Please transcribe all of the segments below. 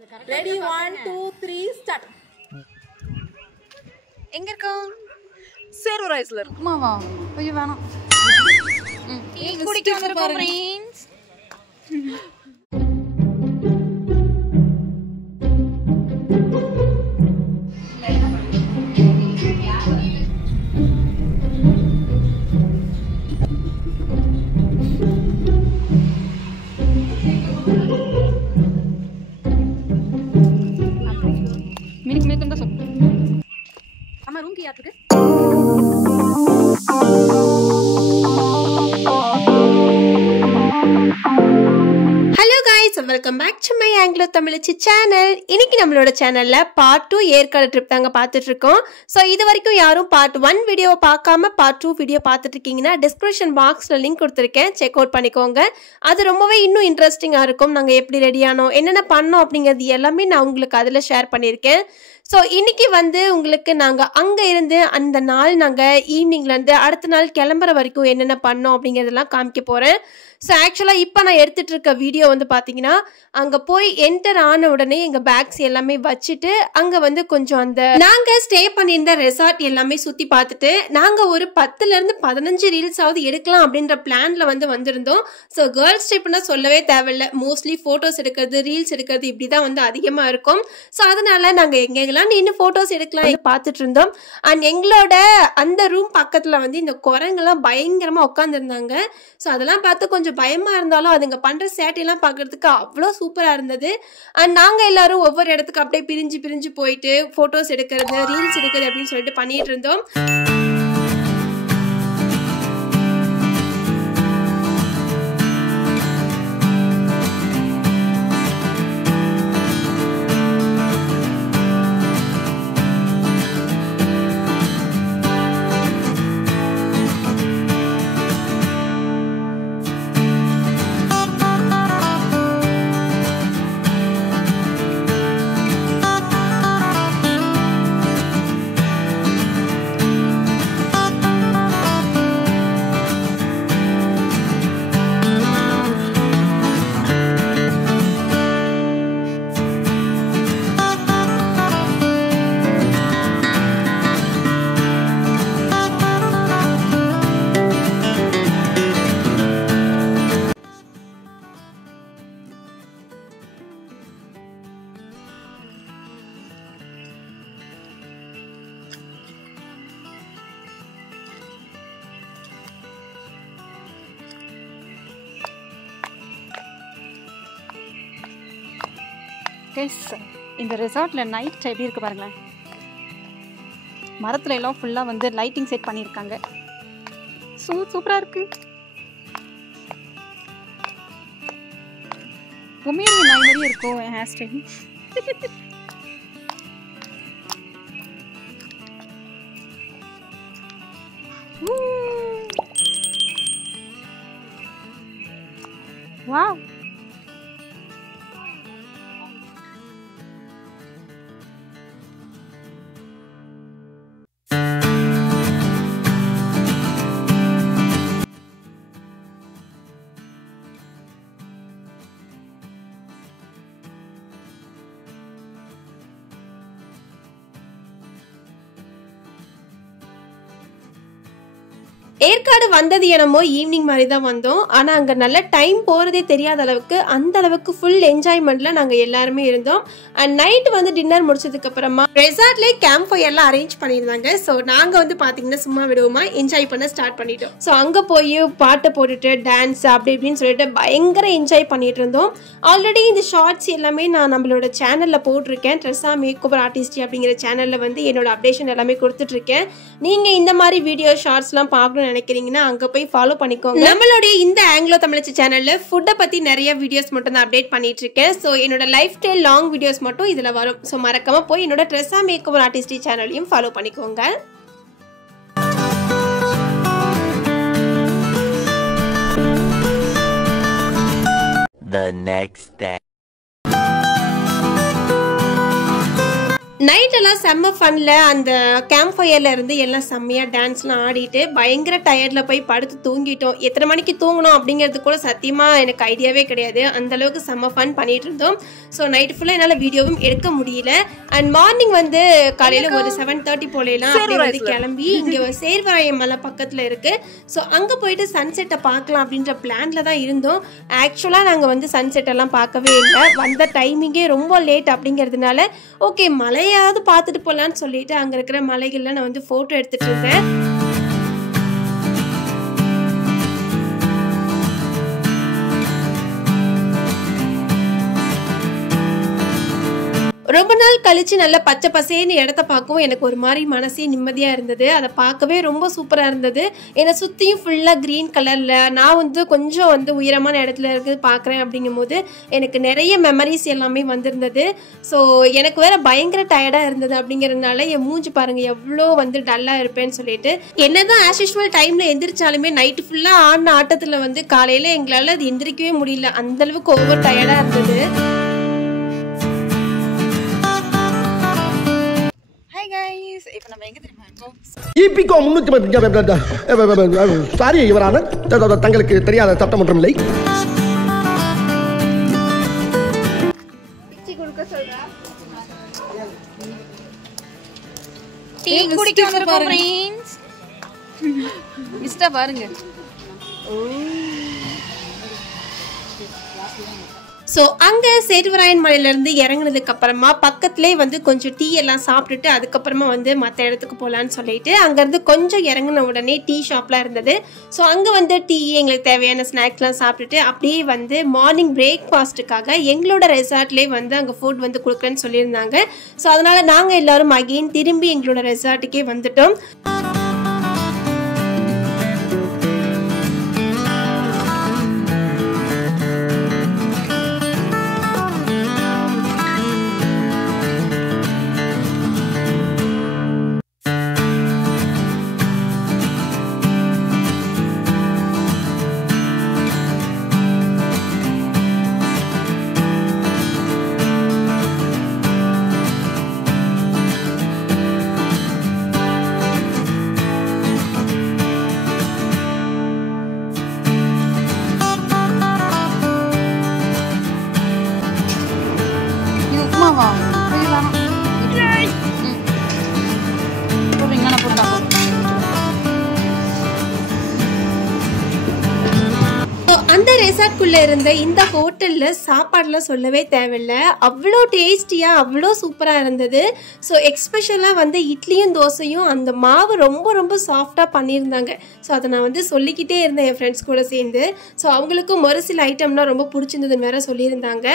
Ready, 1, 2, 3, start. எங்க இருக்கோம்? Server Isler. அம்மாவா? ஐயோ வேணாம். டீ குடிக்க வந்திருக்கோம் ஃப்ரெண்ட்ஸ். मिनिक में तुम तो सब हमारा रूम की याद है Hello guys, welcome back to my Anglo Tamilichi channel. இன்னைக்கு நம்மளோட சேனல்ல பார்ட் 2 ஏற்காடு ட்ரிப் தாங்க பார்த்துட்டு இருக்கோம். சோ இது வரைக்கும் யாரும் பார்ட் 1 வீடியோவை பார்க்காம பார்ட் 2 வீடியோ பார்த்துட்டு இருக்கீங்கன்னா டிஸ்கிரிப்ஷன் பாக்ஸ்ல லிங்க் கொடுத்திருக்கேன், செக் அவுட் பண்ணிக்கோங்க. அது ரொம்பவே இன்னும் இன்ட்ரெஸ்டிங்கா இருக்கும். நாங்க எப்படி ரெடியானோ என்னென்ன பண்ணோம் அப்படிங்கிறது எல்லாமே நான் உங்களுக்கு அதுல ஷேர் பண்ணியிருக்கேன். ஸோ இன்னைக்கு வந்து உங்களுக்கு நாங்கள் அங்கே இருந்து அந்த நாள் நாங்கள் ஈவினிங்லேருந்து அடுத்த நாள் கிளம்புற வரைக்கும் என்னென்ன பண்ணோம் அப்படிங்கிறதெல்லாம் காமிக்க போகிறேன். ஸோ ஆக்சுவலாக இப்போ நான் எடுத்துகிட்டு இருக்க வீடியோ வந்து பார்த்தீங்கன்னா அங்கே போய் என்டர் ஆன உடனே எங்கள் பேக்ஸ் எல்லாமே வச்சுட்டு அங்கே வந்து கொஞ்சம் அந்த நாங்கள் ஸ்டே பண்ணியிருந்த ரெசார்ட் எல்லாமே சுற்றி பார்த்துட்டு நாங்கள் ஒரு 10லேருந்து 15 ரீல்ஸாவது எடுக்கலாம் அப்படின்ற பிளானில் வந்து வந்திருந்தோம். ஸோ கேர்ள்ஸ் ட்ரிப்னா சொல்லவே தேவையில்லை, மோஸ்ட்லி ஃபோட்டோஸ் எடுக்கிறது ரீல்ஸ் எடுக்கிறது இப்படி தான் வந்து அதிகமாக இருக்கும். ஸோ அதனால நாங்கள் எங்கெங்கெல்லாம் இன்னும் ஃபோட்டோஸ் எடுக்கலாம் பார்த்துட்டு இருந்தோம். அண்ட் எங்களோட அந்த ரூம் பக்கத்தில் வந்து இந்த குரங்கெல்லாம் பயங்கரமாக உட்காந்துருந்தாங்க. ஸோ அதெல்லாம் பார்த்து கொஞ்சம் பயமாக இருந்தாலும் அதுங்க பண்ணுற சேட்டையெல்லாம் பார்க்குறதுக்கு அவ்வளோ சூப்பராக இருந்தது. அண்ட் நாங்கள் எல்லாரும் ஒவ்வொரு இடத்துக்கு அப்படியே பிரிஞ்சு பிரிஞ்சு போயிட்டு ஃபோட்டோஸ் எடுக்கிறது ரீல்ஸ் எடுக்கிறது அப்படின்னு சொல்லிட்டு பண்ணிட்டு இருந்தோம். இந்த ரெசார்ட்ல நைட் எப்படி இருக்கு பாருங்களேன். மரத்துல எல்லாம் ஃபுல்லா வந்து லைட்டிங் செட் பண்ணியிருக்காங்க. சூப்பரா இருக்கு. உண்மையிலேயே நான் மாதிரியே இருக்கும் என் ஹேர் ஸ்டைல். வாவ், ஏற்காடு வந்தது என்னமோ ஈவினிங் மாதிரி தான் வந்தோம். ஆனால் அங்கே நல்ல டைம் போகிறதே தெரியாத அளவுக்கு அந்த அளவுக்கு ஃபுல் என்ஜாய்மெண்ட்டில் நாங்கள் எல்லாருமே இருந்தோம். அண்ட் நைட்டு வந்து டின்னர் முடிச்சதுக்கப்புறமா ரெசார்ட்லேயே கேம்ப் ஃபயர்லாம் அரேஞ்ச் பண்ணியிருந்தாங்க. ஸோ நாங்கள் வந்து பார்த்தீங்கன்னா சும்மா விடுவோமா என்ஜாய் பண்ண ஸ்டார்ட் பண்ணிட்டோம். ஸோ அங்கே போய் பாட்டை போட்டுட்டு டான்ஸ் அப்படி இப்படின்னு சொல்லிட்டு பயங்கர என்ஜாய் பண்ணிட்டு இருந்தோம். ஆல்ரெடி இந்த ஷார்ட்ஸ் எல்லாமே நான் நம்மளோட சேனலில் போட்டிருக்கேன். ட்ரெஸ்ஸா மேக்கோவர் ஆர்டிஸ்ட் அப்படிங்கிற சேனலில் வந்து என்னோட அப்டேஷன் எல்லாமே கொடுத்துட்ருக்கேன். நீங்கள் இந்த மாதிரி வீடியோ ஷார்ட்ஸ்லாம் பார்க்கணும்னு நினைக்கிறீங்கன்னா அங்க போய் ஃபாலோ பண்ணிக்கோங்க. நம்மளுடைய இந்த ஆங்கிலோ தமிழச்சி சேனல்ல ஃபுட்டை பத்தி நிறைய வீடியோஸ் மட்டும் தான் அப்டேட் பண்ணிட்டு இருக்கேன். ஸோ என்னோட லைஃப் ஸ்டைல் லாங் வீடியோஸ் மட்டும் இதுல வரும். ஸோ மறக்காம போய் என்னோட ட்ரெஸ்ஸா மேக்கோவர் ஆர்டிஸ்ட் சேனலையும் ஃபாலோ பண்ணிக்கோங்க. The next day. நைட்டெல்லாம் செம்ம ஃபன்ல அந்த கேம்ப் ஃபயர்ல இருந்து எல்லாம் செம்மையா டான்ஸ்லாம் ஆடிட்டு பயங்கர டயர்ட்ல போய் படுத்து தூங்கிட்டோம். எத்தனை மணிக்கு தூங்கணும் அப்படிங்கிறது கூட சத்தியமா எனக்கு ஐடியாவே கிடையாது. அந்த அளவுக்கு செம்ம ஃபன் பண்ணிட்டு இருந்தோம். ஸோ நைட் ஃபுல்லாக என்னால் வீடியோவும் எடுக்க முடியல. அண்ட் மார்னிங் வந்து காலையில் ஒரு 7:30 போலாம் வந்து கிளம்பி இங்கே சேர்வராயம் மலை பக்கத்தில் இருக்கு. ஸோ அங்கே போயிட்டு சன்செட்டை பார்க்கலாம் அப்படின்ற பிளான்ல தான் இருந்தோம். ஆக்சுவலாக நாங்கள் வந்து சன்செட் எல்லாம் பார்க்கவே இல்லை. வந்த டைமிங்கே ரொம்ப லேட் அப்படிங்கிறதுனால ஓகே மலையாவது பார்த்துட்டு போகலான்னு சொல்லிட்டு அங்கே இருக்கிற மலைகளில் நான் வந்து ஃபோட்டோ எடுத்துட்டு இருந்தேன். ரொம்ப நாள் கழிச்சு நல்ல பச்சை பசேன்னு இடத்த பார்க்கவும் எனக்கு ஒரு மாதிரி மனசே நிம்மதியாக இருந்தது. அதை பார்க்கவே ரொம்ப சூப்பராக இருந்தது. என்னை சுற்றியும் ஃபுல்லாக க்ரீன் கலரில் நான் வந்து கொஞ்சம் வந்து உயரமான இடத்துல இருக்குது பார்க்குறேன். அப்படிங்கும் போது எனக்கு நிறைய மெமரிஸ் எல்லாமே வந்திருந்தது. ஸோ எனக்கு வேற பயங்கர டயர்டாக இருந்தது. அப்படிங்கிறதுனால என் மூஞ்சி பாருங்கள் எவ்வளோ வந்து டல்லாக இருப்பேன்னு சொல்லிட்டு என்னதான் ஆஸ் யூஷுவல் டைமில் எந்திரிச்சாலுமே நைட்டு ஃபுல்லாக ஆடின ஆட்டத்தில் வந்து காலையில் எங்களால் அது எந்திரிக்கவே முடியல. அந்தளவுக்கு ஓவர் டயர்டாக இருந்தது. இப்ப நம்ம எங்க தெரியுமா இருக்கோம்? இபிகோ 310 சாரி யுவரான தங்களுக்கு தெரியாத சட்டம் ஒன்றும் இல்லை. டீ குடிக்க வந்திருக்கோம் ஃப்ரெண்ட்ஸ். மிஸ்டர் பாருங்க. ஸோ அங்கே சேர்வராயன் மலையிலேருந்து இறங்கினதுக்கு அப்புறமா பக்கத்துலேயே வந்து கொஞ்சம் டீ எல்லாம் சாப்பிட்டுட்டு அதுக்கப்புறமா வந்து மற்ற இடத்துக்கு போகலான்னு சொல்லிட்டு அங்கேருந்து கொஞ்சம் இறங்கின உடனே டீ ஷாப்லாம் இருந்தது. ஸோ அங்கே வந்து டீ எங்களுக்கு தேவையான ஸ்நாக்ஸ்லாம் சாப்பிட்டுட்டு அப்படியே வந்து மார்னிங் பிரேக்ஃபாஸ்ட்டுக்காக எங்களோட ரெசார்ட்லேயே வந்து அங்கே ஃபுட் வந்து கொடுக்குறேன்னு சொல்லியிருந்தாங்க. ஸோ அதனால் நாங்கள் எல்லோரும் அகெயின் திரும்பி எங்களோட ரெசார்ட்டுக்கே வந்துட்டோம். அந்த ரெசார்ட்குள்ள இருந்த இந்த ஹோட்டல்ல சாப்பாடுலாம் சொல்லவே தேவையில்லை. அவ்வளோ டேஸ்டியா அவ்வளோ சூப்பரா இருந்தது. ஸோ எக்ஸ்பெஷலாக வந்து இட்லியும் தோசையும் அந்த மாவு ரொம்ப ரொம்ப சாஃப்டாக பண்ணியிருந்தாங்க. ஸோ அதை நான் வந்து சொல்லிக்கிட்டே இருந்தேன் என் ஃப்ரெண்ட்ஸ் கூட சேர்ந்து. ஸோ அவங்களுக்கும் ஒரு சில ஐட்டம்லாம் ரொம்ப பிடிச்சிருந்ததுன்னு வேற சொல்லியிருந்தாங்க.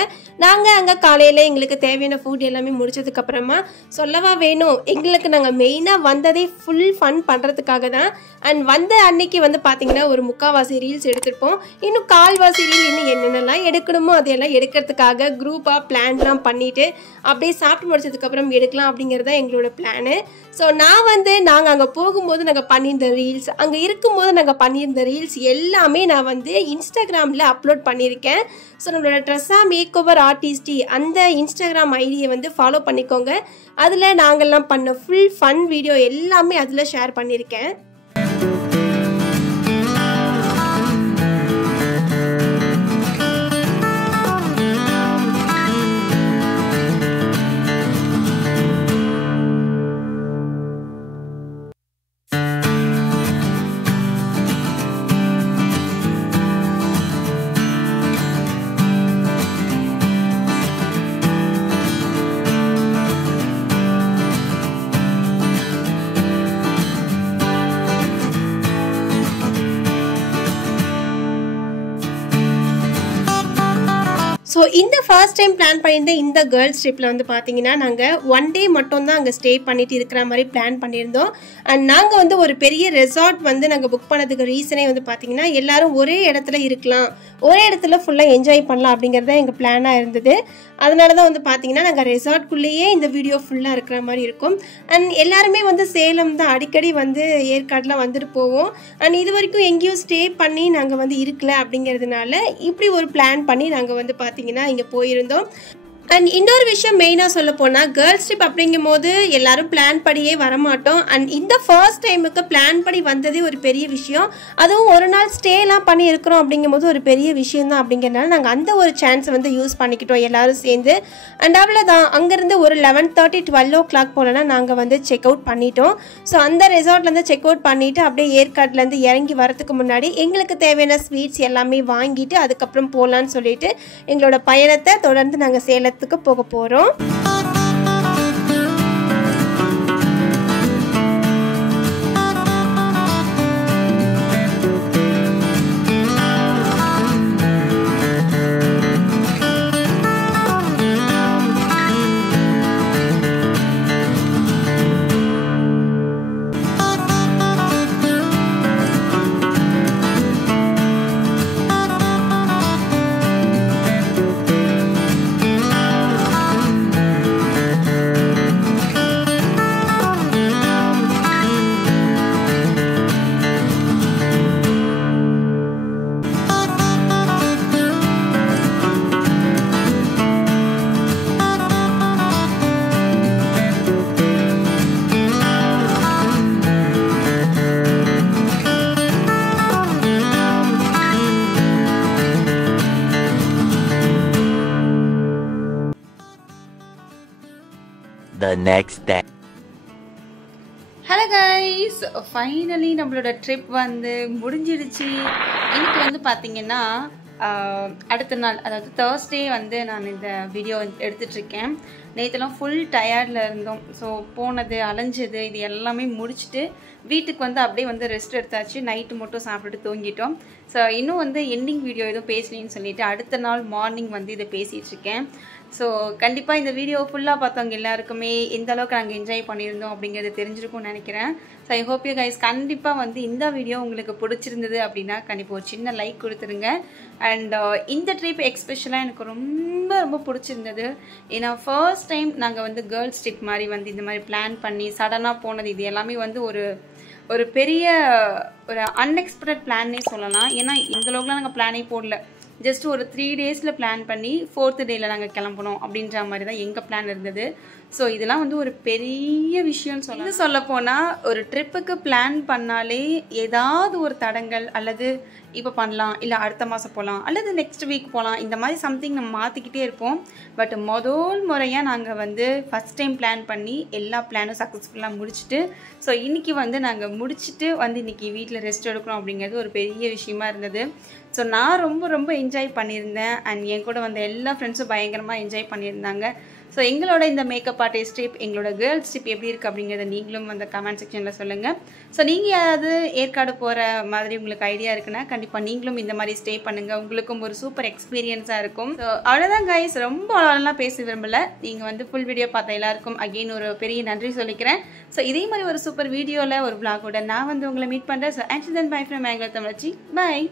நாங்கள் அங்கே காலையில் எங்களுக்கு தேவையான ஃபுட் எல்லாமே முடிச்சதுக்கப்புறமா சொல்லவா வேணும், எங்களுக்கு நாங்கள் மெயினாக வந்ததே ஃபுல் ஃபன் பண்ணுறதுக்காக தான். அண்ட் வந்த அன்னைக்கு வந்து பார்த்தீங்கன்னா ஒரு 3/4 ரீல்ஸ் எடுத்திருப்போம். இன்னும் 1/4 ரீல் இன்னும் என்னென்னலாம் எடுக்கணுமோ அதையெல்லாம் எடுக்கிறதுக்காக குரூப்பாக பிளான்லாம் பண்ணிவிட்டு அப்படியே சாப்பிட்டு முடிச்சதுக்கப்புறம் எடுக்கலாம் அப்படிங்கிறது தான் எங்களோட பிளானு. ஸோ நாங்கள் அங்கே போகும்போது நாங்கள் பண்ணியிருந்த ரீல்ஸ், அங்கே இருக்கும்போது நாங்கள் பண்ணியிருந்த ரீல்ஸ் எல்லாமே நான் வந்து இன்ஸ்டாகிராமில் அப்லோட் பண்ணியிருக்கேன். ஸோ நம்மளோட ட்ரெஸ்ஸா மேக் ஓவர் ஆர்டிஸ்டி அந்த இன்ஸ்டாகிராம் ஐடியை வந்து ஃபாலோ பண்ணிக்கோங்க. அதில் நாங்கள்லாம் பண்ண ஃபுல் ஃபன் வீடியோ எல்லாமே அதில் ஷேர் பண்ணியிருக்கேன். ஸோ இந்த ஃபர்ஸ்ட் டைம் பிளான் பண்ணியிருந்த இந்த கேர்ள்ஸ் ட்ரிப்பில் வந்து பார்த்தீங்கன்னா நாங்கள் 1 டே மட்டும் தான் அங்கே ஸ்டே பண்ணிட்டு இருக்கிற மாதிரி பிளான் பண்ணியிருந்தோம். அண்ட் நாங்கள் வந்து ஒரு பெரிய ரெசார்ட் வந்து நாங்கள் புக் பண்ணதுக்கு ரீசனே வந்து பார்த்தீங்கன்னா எல்லாரும் ஒரே இடத்துல இருக்கலாம், ஒரே இடத்துல ஃபுல்லாக என்ஜாய் பண்ணலாம் அப்படிங்கிறது தான் எங்கள் பிளானாக இருந்தது. அதனால தான் வந்து பார்த்தீங்கன்னா நாங்கள் ரெசார்ட்குள்ளேயே இந்த வீடியோ ஃபுல்லாக இருக்கிற மாதிரி இருக்கும். அண்ட் எல்லாருமே வந்து சேலம் தான் அடிக்கடி வந்து ஏற்காடுலாம் வந்துட்டு போவோம். அண்ட் இது வரைக்கும் எங்கேயும் ஸ்டே பண்ணி நாங்கள் வந்து இருக்கல அப்படிங்கிறதுனால இப்படி ஒரு பிளான் பண்ணி நாங்கள் வந்து பார்த்தீங்கன்னா இங்கே போயிருந்தோம். அண்ட் இன்னொரு விஷயம் மெயினாக சொல்ல போனால் கேர்ள்ஸ் ட்ரிப் அப்படிங்கும் போது எல்லாரும் பிளான் படியே வரமாட்டோம். அண்ட் இந்த ஃபர்ஸ்ட் டைமுக்கு பிளான் படி வந்ததே ஒரு பெரிய விஷயம். அதுவும் ஒரு நாள் ஸ்டேலாம் பண்ணி இருக்கிறோம் அப்படிங்கும் போது ஒரு பெரிய விஷயம் தான். அப்படிங்கிறனால நாங்கள் அந்த ஒரு சான்ஸை வந்து யூஸ் பண்ணிக்கிட்டோம் எல்லாரும் சேர்ந்து. அண்ட் அவ்வளோதான், அங்கேருந்து ஒரு 11:30 12 o'clock போலனா நாங்கள் வந்து செக் அவுட் பண்ணிட்டோம். ஸோ அந்த ரெசார்ட்லேருந்து செக் அவுட் பண்ணிவிட்டு அப்படியே ஏற்காட்டிலேருந்து இறங்கி வரதுக்கு முன்னாடி எங்களுக்கு தேவையான ஸ்வீட்ஸ் எல்லாமே வாங்கிட்டு அதுக்கப்புறம் போகலான்னு சொல்லிட்டு எங்களோட பயணத்தை தொடர்ந்து நாங்கள் சேலத்துக்கு போக போறோம். The next day. Hello guys, finally நம்மளோட ட்ரிப் வந்து முடிஞ்சிடுச்சு. இன்னைக்கு வந்து பார்த்தீங்கன்னா அடுத்த நாள், அதாவது தேர்ஸ்டே வந்து நான் இந்த வீடியோ எடுத்துட்ருக்கேன். நேற்றுலாம் ஃபுல் டயர்டில் இருந்தோம். ஸோ போனது அலைஞ்சது இது எல்லாமே முடிச்சுட்டு வீட்டுக்கு வந்து அப்படியே வந்து ரெஸ்ட் எடுத்தாச்சு. நைட்டு மட்டும் சாப்பிட்டுட்டு தூங்கிட்டோம். ஸோ இன்னும் வந்து எண்டிங் வீடியோ எதுவும் பேசலின்னு சொல்லிட்டு அடுத்த நாள் மார்னிங் வந்து இதை பேசிகிட்ருக்கேன். ஸோ கண்டிப்பாக இந்த வீடியோ ஃபுல்லாக பார்த்தவங்க எல்லாருக்குமே எந்த அளவுக்கு நாங்கள் என்ஜாய் பண்ணியிருந்தோம் அப்படிங்கிறது தெரிஞ்சிருக்கும்னு நினைக்கிறேன். So I hope you guys கண்டிப்பாக வந்து இந்த வீடியோ உங்களுக்கு பிடிச்சிருந்தது அப்படின்னா கண்டிப்பாக ஒரு சின்ன லைக் கொடுத்துருங்க. அண்ட் இந்த ட்ரிப் எக்ஸ்பெஷலாக எனக்கு ரொம்ப ரொம்ப பிடிச்சிருந்தது. ஏன்னா ஃபர்ஸ்ட் டைம் நாங்கள் வந்து கேர்ள்ஸ் ட்ரிப் மாதிரி வந்து இந்த மாதிரி பிளான் பண்ணி சடனாக போனது. இது எல்லாமே வந்து ஒரு பெரிய ஒரு அன்எக்ஸ்பெக்டட் பிளான்னே சொல்லலாம். ஏன்னா இந்த அளவுக்குலாம் நாங்கள் பிளானே போடல. ஜஸ்ட் ஒரு 3 days பிளான் பண்ணி 4th டேயில் நாங்கள் கிளம்பணும் அப்படின்ற மாதிரி தான் எங்கள் பிளான் இருந்தது. ஸோ இதெல்லாம் வந்து ஒரு பெரிய விஷயம்னு சொல்லலாம். சொல்ல போனால் ஒரு ட்ரிப்புக்கு பிளான் பண்ணாலே ஏதாவது ஒரு தடங்கள், அல்லது இப்போ பண்ணலாம், இல்லை அடுத்த மாதம் போகலாம், அல்லது நெக்ஸ்ட் வீக் போகலாம், இந்த மாதிரி சம்திங் நம்ம மாற்றிக்கிட்டே இருப்போம். பட் முதல் முறையாக நாங்கள் வந்து ஃபஸ்ட் டைம் பிளான் பண்ணி எல்லா பிளானும் சக்ஸஸ்ஃபுல்லாக முடிச்சுட்டு, ஸோ இன்றைக்கி வந்து நாங்கள் முடிச்சுட்டு வந்து இன்றைக்கி வீட்டில் ரெஸ்ட் எடுக்கணும் அப்படிங்கிறது ஒரு பெரிய விஷயமா இருந்தது. ஸோ நான் ரொம்ப ரொம்ப என்ஜாய் பண்ணியிருந்தேன். அண்ட் என் கூட வந்த எல்லா ஃப்ரெண்ட்ஸும் பயங்கரமாக என்ஜாய் பண்ணியிருந்தாங்க. ஸோ எங்களோட இந்த மேக்கப் ஆர்டிஸ்ட் ட்ரிப், எங்களோட கேர்ள்ஸ் ட்ரிப் எப்படி இருக்குது அப்படிங்கிறத நீங்களும் அந்த கமெண்ட் செக்ஷனில் சொல்லுங்கள். ஸோ நீங்கள் யாராவது ஏற்காடு போகிற மாதிரி உங்களுக்கு ஐடியா இருக்குன்னா கண்டிப்பாக நீங்களும் இந்த மாதிரி ஸ்டே பண்ணுங்கள். உங்களுக்கும் ஒரு சூப்பர் எக்ஸ்பீரியன்ஸாக இருக்கும். ஸோ அவ்வளோதான் கைஸ், ரொம்ப அவ்வளோலாம் பேச விரும்பலை. நீங்கள் வந்து ஃபுல் வீடியோ பார்த்த எல்லாருக்கும் அகெயின் ஒரு பெரிய நன்றி சொல்லிக்கிறேன். ஸோ இதே மாதிரி ஒரு சூப்பர் வீடியோவில் ஒரு vlog-ஓட நான் வந்து உங்களை மீட் பண்ணுறேன். So until then, bye from Anglo Tamil. Bye.